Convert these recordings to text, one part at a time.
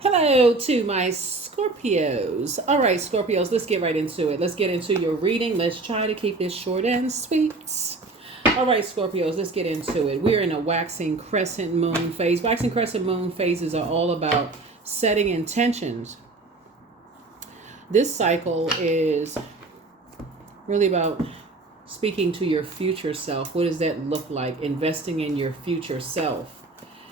Hello to my Scorpios. All right, Scorpios, let's get right into it. Let's get into your reading. Let's try to keep this short and sweet. All right, Scorpios, let's get into it. We're in a waxing crescent moon phase. Waxing crescent moon phases are all about setting intentions. This cycle is really about speaking to your future self. What does that look like? Investing in your future self.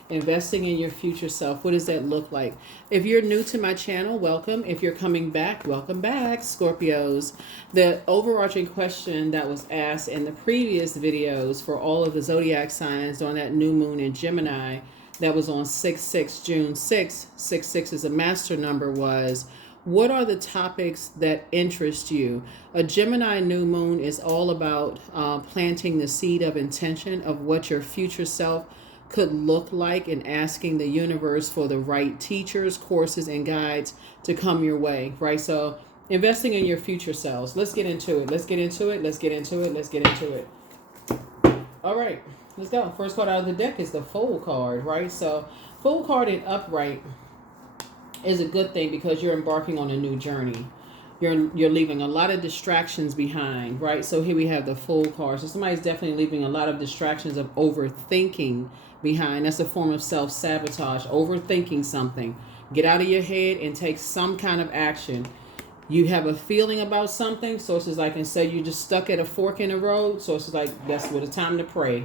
Investing in your future self. What does that look like? If you're new to my channel, welcome. If you're coming back, welcome back, Scorpios. The overarching question that was asked in the previous videos for all of the zodiac signs on that new moon in Gemini that was on 6/6, June 6th, 6/6 is a master number, was what are the topics that interest you? A Gemini new moon is all about planting the seed of intention of what your future self could look like, and asking the universe for the right teachers, courses, and guides to come your way, right? So investing in your future selves. Let's get into it. Let's get into it. Let's get into it. Let's get into it. All right, let's go. First card out of the deck is the Fool card, right? So Fool card in upright is a good thing because you're embarking on a new journey. You're leaving a lot of distractions behind, right? So here we have the Fool card. So somebody's definitely leaving a lot of distractions of overthinking behind. That's a form of self-sabotage, overthinking something. Get out of your head and take some kind of action. You have a feeling about something, so it's just like, instead you're just stuck at a fork in the road, so it's just like, that's what it's time to pray.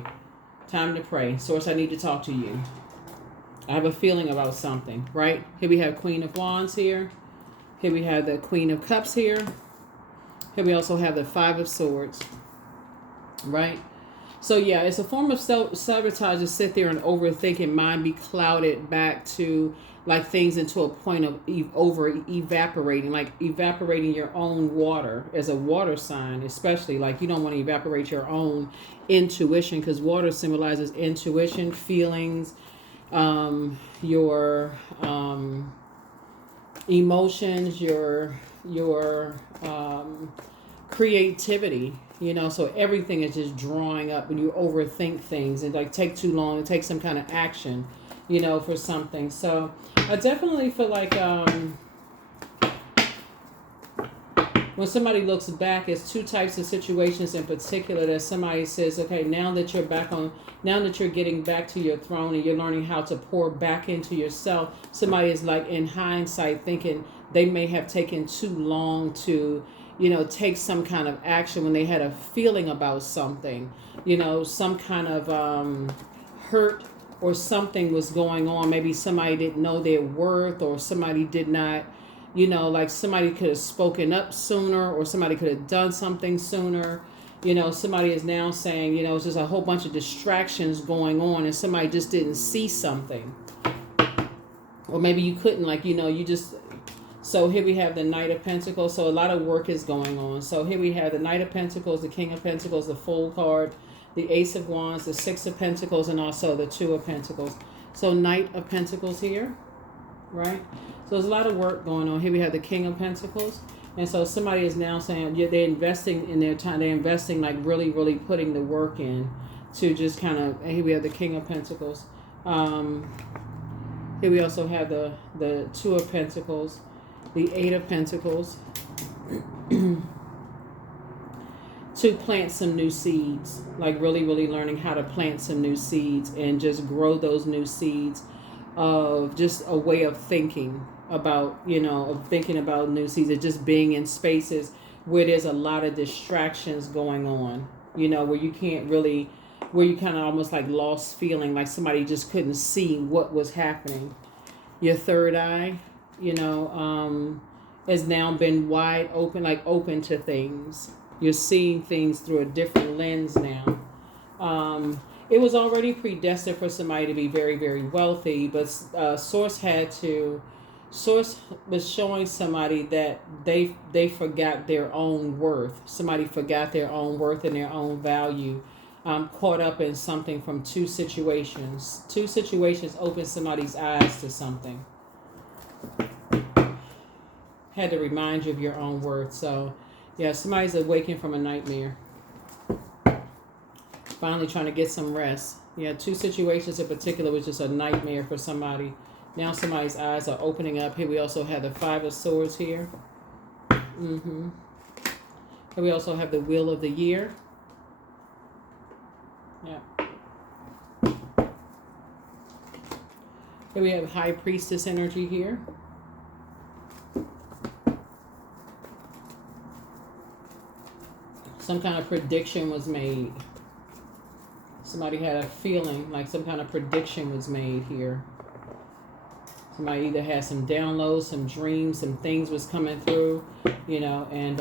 Time to pray. Source, I need to talk to you. I have a feeling about something, right? Here we have Queen of Wands here. Here we have the Queen of Cups here. Here we also have the Five of Swords, right? So yeah, it's a form of self-sabotage to sit there and overthink and mind be clouded back to like things into a point of evaporating, like evaporating your own water as a water sign, especially like you don't want to evaporate your own intuition, because water symbolizes intuition, feelings, your emotions, your creativity, so everything is just drawing up when you overthink things and like take too long to take some kind of action, for something. So I definitely feel like when somebody looks back, it's two types of situations in particular that somebody says, okay, now that you're getting back to your throne and you're learning how to pour back into yourself, somebody is like in hindsight thinking they may have taken too long to, take some kind of action when they had a feeling about something, some kind of hurt or something was going on. Maybe somebody didn't know their worth, or somebody did not, like somebody could have spoken up sooner, or somebody could have done something sooner. Somebody is now saying, it's just a whole bunch of distractions going on and somebody just didn't see something. Or maybe you couldn't, like, you just... So here we have the Knight of Pentacles. So a lot of work is going on. So here we have the Knight of Pentacles, the King of Pentacles, the Fool card, the Ace of Wands, the Six of Pentacles, and also the Two of Pentacles. So Knight of Pentacles here, right? So there's a lot of work going on. Here we have the King of Pentacles. And so somebody is now saying they're investing in their time. They're investing, like really, really putting the work in to just kind of... And here we have the King of Pentacles. Here we also have the Two of Pentacles, the Eight of Pentacles, to plant some new seeds, like really, really learning how to plant some new seeds and just grow those new seeds of just a way of thinking about, of thinking about new seeds, of just being in spaces where there's a lot of distractions going on, where you can't really, where you kind of almost like lost feeling, like somebody just couldn't see what was happening. Your third eye, has now been wide open, like open to things. You're seeing things through a different lens now. It was already predestined for somebody to be very, very wealthy, but Source was showing somebody that they forgot their own worth. Somebody forgot their own worth and their own value. Caught up in something from two situations. Two situations opened somebody's eyes to something. Had to remind you of your own worth. So, yeah, somebody's awakened from a nightmare. Finally trying to get some rest. Yeah, two situations in particular was just a nightmare for somebody. Now somebody's eyes are opening up. Here we also have the Five of Swords here. Here we also have the Wheel of the Year. Yeah. Here we have High Priestess energy here. Some kind of prediction was made. Somebody had a feeling like some kind of prediction was made here. Somebody either had some downloads, some dreams, some things was coming through, you know, and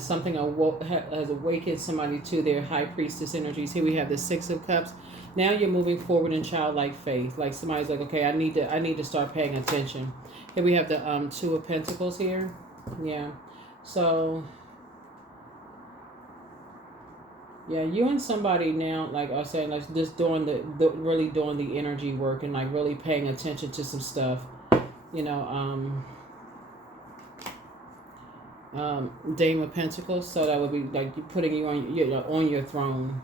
something has awakened somebody to their High Priestess energies. Here we have the Six of Cups. Now you're moving forward in childlike faith. Like somebody's like, okay, I need to start paying attention. Here we have the Two of Pentacles here. Yeah. So yeah, you and somebody now, like I said, like just doing really doing the energy work and like really paying attention to some stuff. You know, Dame of Pentacles. So that would be like you putting you on your throne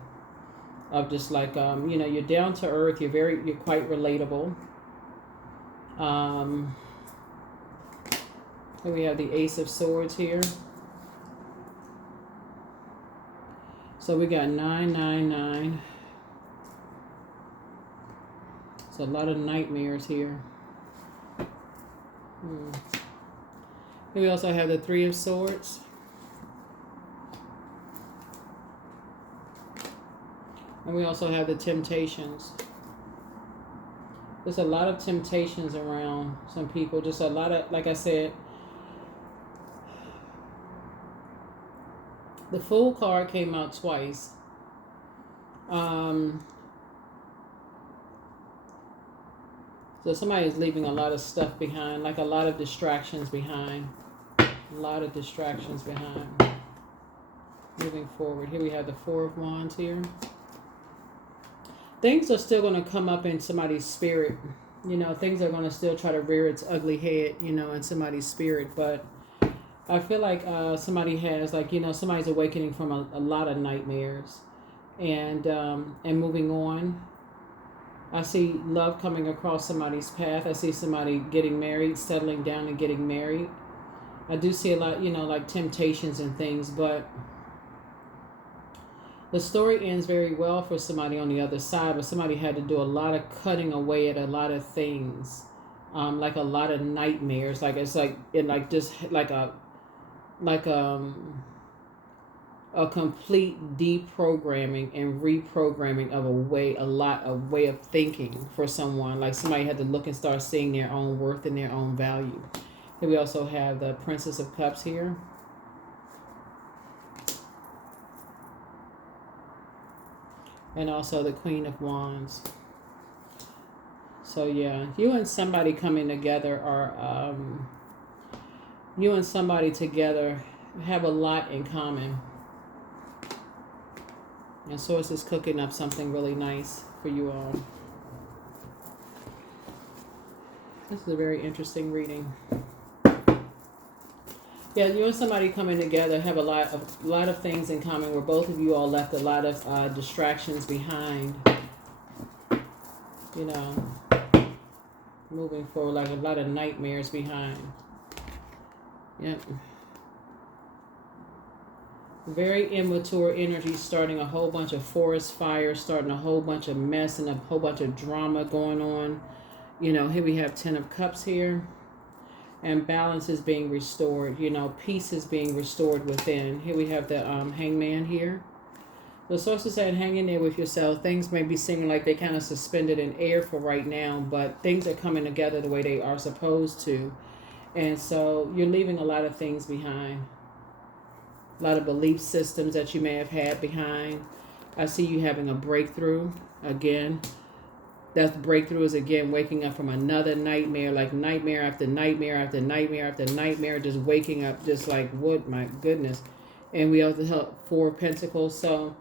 of just like you know, you're down to earth. You're quite relatable. Here we have the Ace of Swords here. So we got 999. So a lot of nightmares here. Here we also have the Three of Swords. And we also have the Temptations. There's a lot of temptations around some people. Just a lot of, like I said, the Fool card came out twice. So somebody is leaving a lot of stuff behind, like a lot of distractions behind. A lot of distractions behind. Moving forward. Here we have the Four of Wands here. Things are still going to come up in somebody's spirit. You know, things are going to still try to rear its ugly head, you know, in somebody's spirit. But I feel like somebody has, like, you know, somebody's awakening from a lot of nightmares and moving on. I see love coming across somebody's path. I see somebody getting married, settling down and getting married. I do see a lot, you know, like temptations and things, but the story ends very well for somebody on the other side, but somebody had to do a lot of cutting away at a lot of things, like a lot of nightmares. Like it's like it like just like a complete deprogramming and reprogramming of a way of thinking for someone. Like somebody had to look and start seeing their own worth and their own value. Here we also have the Princess of Cups here. And also the Queen of Wands. So yeah, you and somebody coming together are you and somebody together have a lot in common. And Source is cooking up something really nice for you all. This is a very interesting reading. Yeah, you and somebody coming together have a lot of things in common where both of you all left a lot of distractions behind. You know, moving forward, like a lot of nightmares behind. Yep. Very immature energy, starting a whole bunch of forest fires, starting a whole bunch of mess and a whole bunch of drama going on. You know, here we have 10 of Cups here. And balance is being restored. You know, peace is being restored within. Here we have the Hangman here. The Source is saying, hang in there with yourself. Things may be seeming like they kind of suspended in air for right now, but things are coming together the way they are supposed to. And so you're leaving a lot of things behind. A lot of belief systems that you may have had behind. I see you having a breakthrough again. That breakthrough is again waking up from another nightmare, like nightmare after nightmare after nightmare after nightmare, just waking up just like, what, my goodness. And we also have 4 of Pentacles. So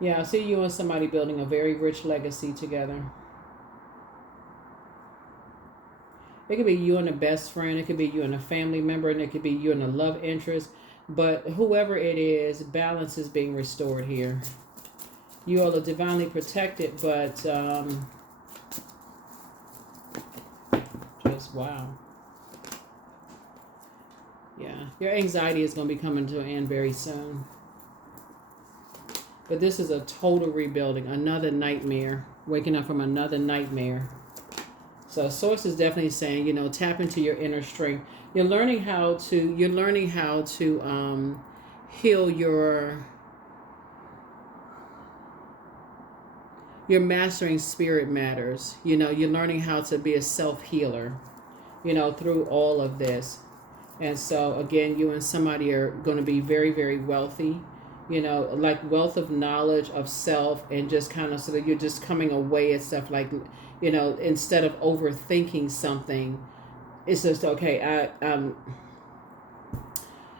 yeah, I see you and somebody building a very rich legacy together. It could be you and a best friend. It could be you and a family member. And it could be you and a love interest. But whoever it is, balance is being restored here. You all are divinely protected, but just wow. Yeah, your anxiety is going to be coming to an end very soon. But this is a total rebuilding, another nightmare, waking up from another nightmare. So Source is definitely saying, you know, tap into your inner strength. You're learning how to heal your. You're mastering spirit matters. You know, you're learning how to be a self-healer, you know, through all of this. And so, again, you and somebody are going to be very, very wealthy, you know, like wealth of knowledge of self, and just kind of so that you're just coming away and stuff like, you know, instead of overthinking something, it's just, okay,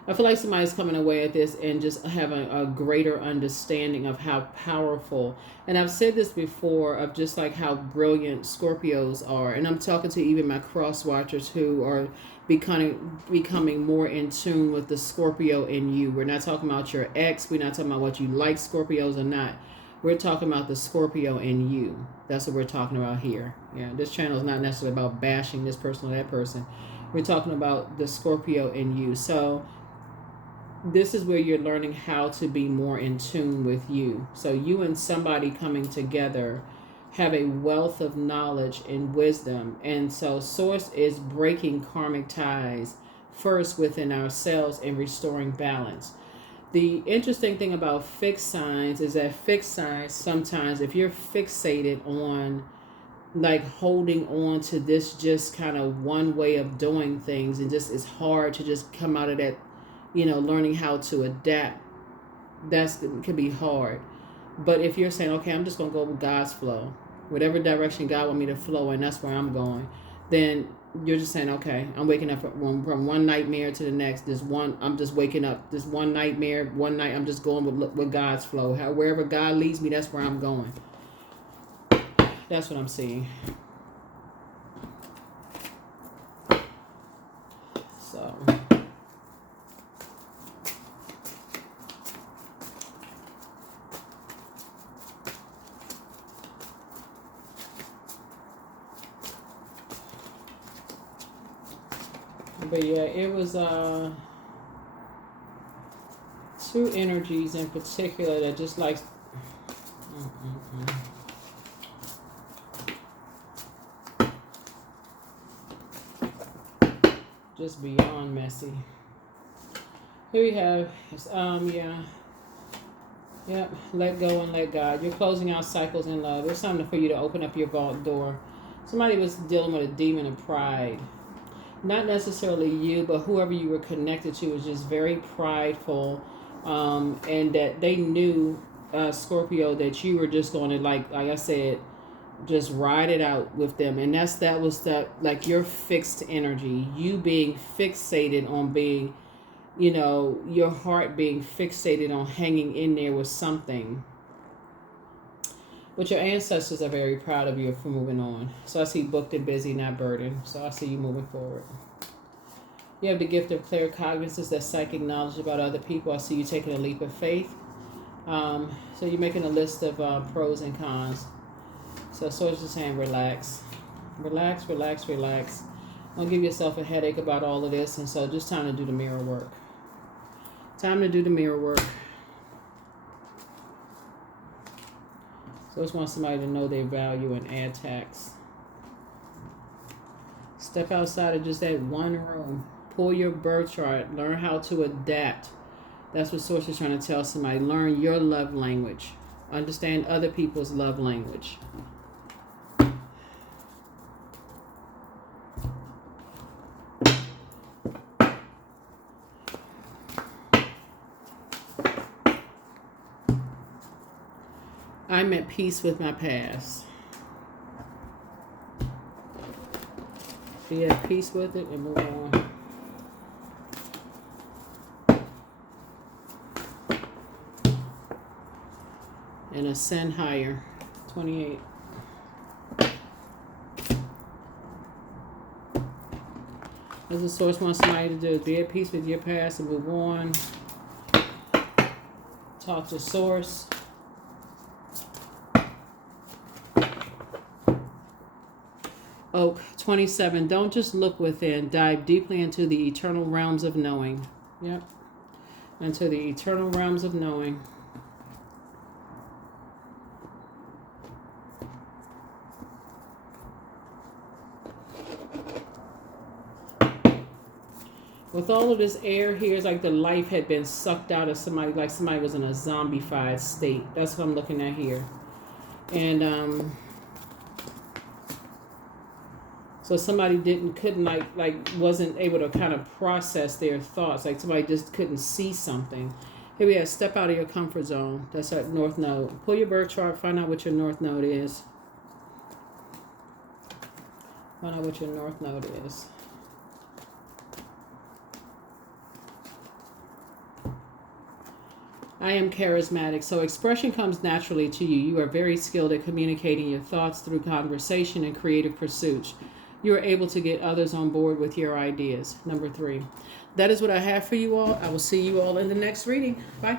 I feel like somebody's coming away at this and just having a greater understanding of how powerful, and I've said this before, of just like how brilliant Scorpios are. And I'm talking to even my cross watchers who are becoming more in tune with the Scorpio in you. We're not talking about your ex. We're not talking about what you like Scorpios or not. We're talking about the Scorpio in you. That's what we're talking about here. Yeah, this channel is not necessarily about bashing this person or that person. We're talking about the Scorpio in you. So this is where you're learning how to be more in tune with you. So you and somebody coming together have a wealth of knowledge and wisdom. And so Source is breaking karmic ties first within ourselves and restoring balance. The interesting thing about fixed signs is that fixed signs, sometimes if you're fixated on like holding on to this just kind of one way of doing things, and just it's hard to just come out of that, you know, learning how to adapt, can be hard. But if you're saying, okay, I'm just going to go with God's flow, whatever direction God want me to flow in, that's where I'm going, then you're just saying, okay, I'm waking up from one nightmare to the next. I'm just waking up. This one nightmare, one night, I'm just going with God's flow. Wherever God leads me, that's where I'm going. That's what I'm seeing. So... But yeah, it was two energies in particular that just like just beyond messy. Here we have yep, let go and let God. You're closing out cycles in love. It's time for you to open up your vault door. Somebody was dealing with a demon of pride. Not necessarily you, but whoever you were connected to was just very prideful, and that they knew, Scorpio, that you were just going to, like I said, just ride it out with them. And that was like your fixed energy, you being fixated on being, you know, your heart being fixated on hanging in there with something. But your ancestors are very proud of you for moving on. So I see booked and busy, not burdened. So I see you moving forward. You have the gift of clear cognizance, that psychic knowledge about other people. I see you taking a leap of faith. So you're making a list of pros and cons. So Source is saying relax. Relax, relax, relax. Don't give yourself a headache about all of this. And so just time to do the mirror work. Time to do the mirror work. So I just want somebody to know their value and add tax. Step outside of just that one room. Pull your birth chart. Learn how to adapt. That's what Source is trying to tell somebody. Learn your love language. Understand other people's love language. I'm at peace with my past. Be at peace with it and move on. And ascend higher. 28. As the Source wants somebody to do is be at peace with your past and move on. Talk to source. Oak 27. Don't just look within. Dive deeply into the eternal realms of knowing. Yep. Into the eternal realms of knowing. With all of this air here, it's like the life had been sucked out of somebody, like somebody was in a zombified state. That's what I'm looking at here. And so somebody couldn't wasn't able to kind of process their thoughts. Like somebody just couldn't see something. Here we have step out of your comfort zone. That's our north node. Pull your birth chart, find out what your north node is. Find out what your north node is. I am charismatic, so expression comes naturally to you. You are very skilled at communicating your thoughts through conversation and creative pursuits. You are able to get others on board with your ideas. Number 3. That is what I have for you all. I will see you all in the next reading. Bye.